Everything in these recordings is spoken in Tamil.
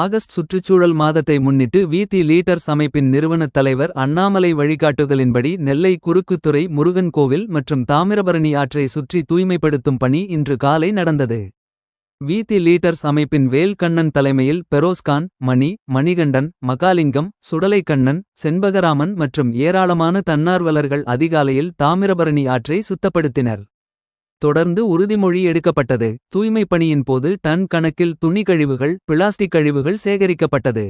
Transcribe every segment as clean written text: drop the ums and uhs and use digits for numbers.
ஆகஸ்ட் சுற்றுச்சூழல் மாதத்தை முன்னிட்டு வி.தி. லீடர்ஸ் அமைப்பின் நிறுவனத் தலைவர் அண்ணாமலை வழிகாட்டுதலின்படி நெல்லை குறுக்குத்துறை முருகன் கோவில் மற்றும் தாமிரபரணி ஆற்றை சுற்றி தூய்மைப்படுத்தும் பணி இன்று காலை நடந்தது. வி.தி. லீடர்ஸ் அமைப்பின் வேல் கண்ணன் தலைமையில் பெரோஸ்கான், மணி, மணிகண்டன், மகாலிங்கம், சுடலைக்கண்ணன், செண்பகராமன் மற்றும் ஏராளமான தன்னார்வலர்கள் அதிகாலையில் தாமிரபரணி ஆற்றை சுத்தப்படுத்தினர். தொடர்ந்து உறுதிமொழி எடுக்கப்பட்டது. தூய்மை பணியின் போது டன் கணக்கில் துணி கழிவுகள், பிளாஸ்டிக் கழிவுகள் சேகரிக்கப்பட்டது.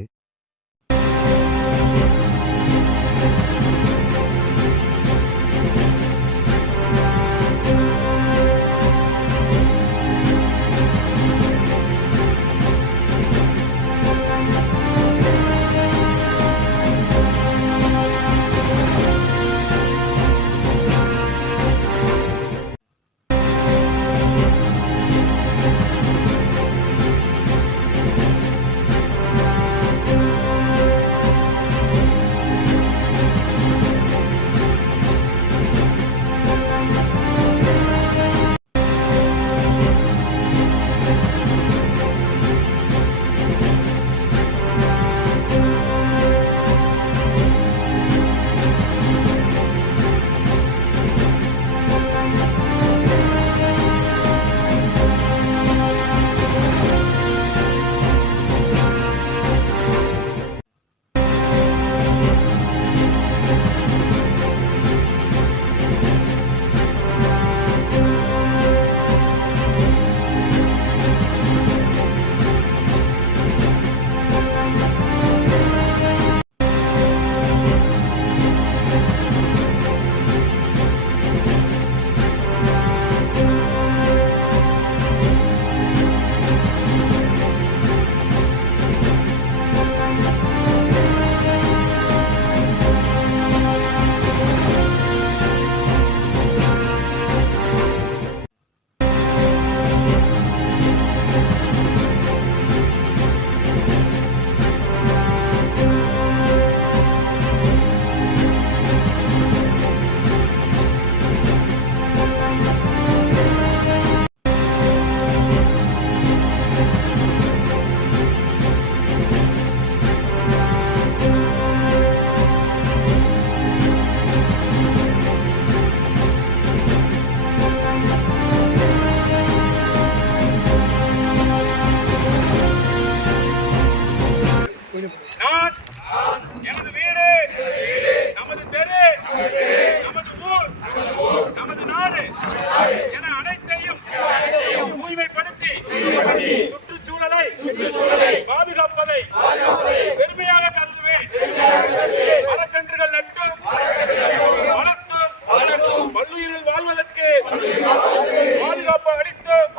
நான் எனது வீடு, நமது தெரு, நமது ஊர், நமது நாடு என அனைத்தையும் தூய்மைப்படுத்தி சுற்றுச்சூழலை பாதுகாப்பதை பெருமையாக கருதுவேன். மரக்கன்றுகள் நட்டும் வளர்த்தும் பல்லுயிரில் வாழ்வதற்கு பாதுகாப்பு அளித்தும்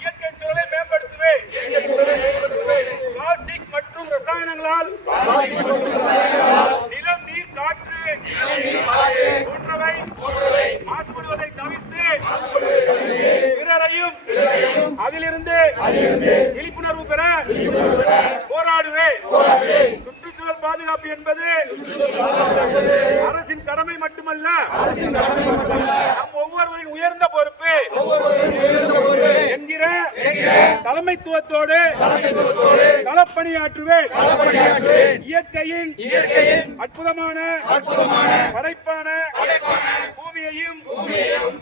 இயற்கை சூழலை மேம்படுத்துவேன். பிளாஸ்டிக் மற்றும் ரசாயனங்களால் நிலம், நீர், காற்று போன்றவை மாசுபடுவதை தவிர்த்து பிறரையும் அதிலிருந்து விழிப்புணர்வு பெற போராடுவேன். சுற்றுச்சூழல் பாதுகாப்பு என்பது அரசின் கடமை மட்டுமல்ல, நம் ஒவ்வொருவரின் உயர்ந்த பொறுப்பு என்கிற தலைமைத்துவத்தோடு களப்பணியாற்றுவேன். இயற்கையின் அற்புதமான படைப்பான பூமியையும்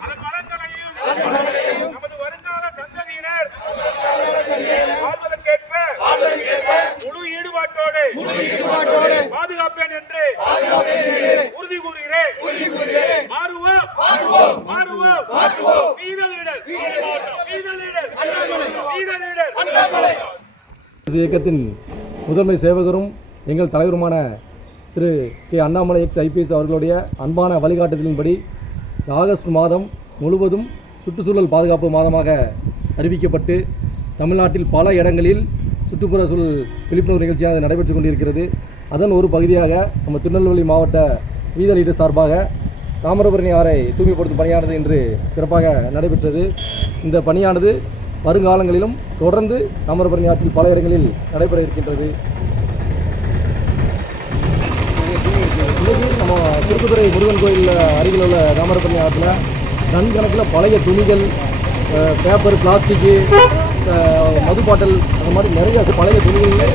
அதன் வளங்களையும் நமது வருங்கால சந்ததியினர் வாழ்வதற்கேற்ப முழு ஈடுபாட்டோடு பாதுகாப்பேன் என்று உறுதி கூறுகிறேன். மாறுவோம். இயக்கத்தின் முதன்மை சேவகரும் எங்கள் தலைவருமான திரு கே. அண்ணாமலை IPS அவர்களுடைய அன்பான வழிகாட்டுதலின்படி ஆகஸ்ட் மாதம் முழுவதும் சுற்றுச்சூழல் பாதுகாப்பு மாதமாக அறிவிக்கப்பட்டு தமிழ்நாட்டில் பல இடங்களில் சுற்றுப்புற சூழல் விழிப்புணர்வு நிகழ்ச்சியாக நடைபெற்று கொண்டிருக்கிறது. அதன் ஒரு பகுதியாக நம்ம திருநெல்வேலி மாவட்ட வி.தி. லீடர்ஸ் சார்பாக தாமிரபரணி ஆறை தூய்மைப்படுத்தும் பணியானது இன்று சிறப்பாக நடைபெற்றது. இந்த பணியானது வருங்காலங்களிலும் தொடர்ந்து தாமிரபரணி ஆற்றில் பல இடங்களில் நடைபெற இருக்கின்றது. இன்றைக்கி நம்ம குறுக்குத்துறை முருகன் கோயில் அருகில் உள்ள தாமிரபரணி ஆற்றில் டன் கணக்கில் பழைய துணிகள், பேப்பர், பிளாஸ்டிக்கு, மது பாட்டில் அந்த மாதிரி நிறைய பழைய துணிகளில்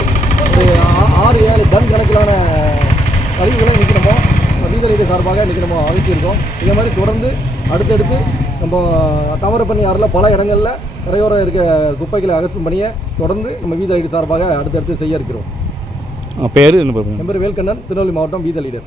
ஒரு 6-7 டன் கணக்கிலான கழிவுகளை இன்றைக்கி நம்ம வீதி லைடர் சார்பாக இன்றைக்கி நம்ம அகற்றியிருக்கோம். இதே மாதிரி தொடர்ந்து அடுத்தடுத்து நம்ம தாமிரபரணி ஆறில் பல இடங்களில் கரையோரம் இருக்க குப்பைகளை அகற்றும் பணியை தொடர்ந்து நம்ம வீதி லைடர் சார்பாக அடுத்தடுத்து செய்ய இருக்கிறோம். பேர் என்ன? என் பேர் வேல்கண்ணன், திருநெல்வேலி மாவட்டம் வீதி லைடர்.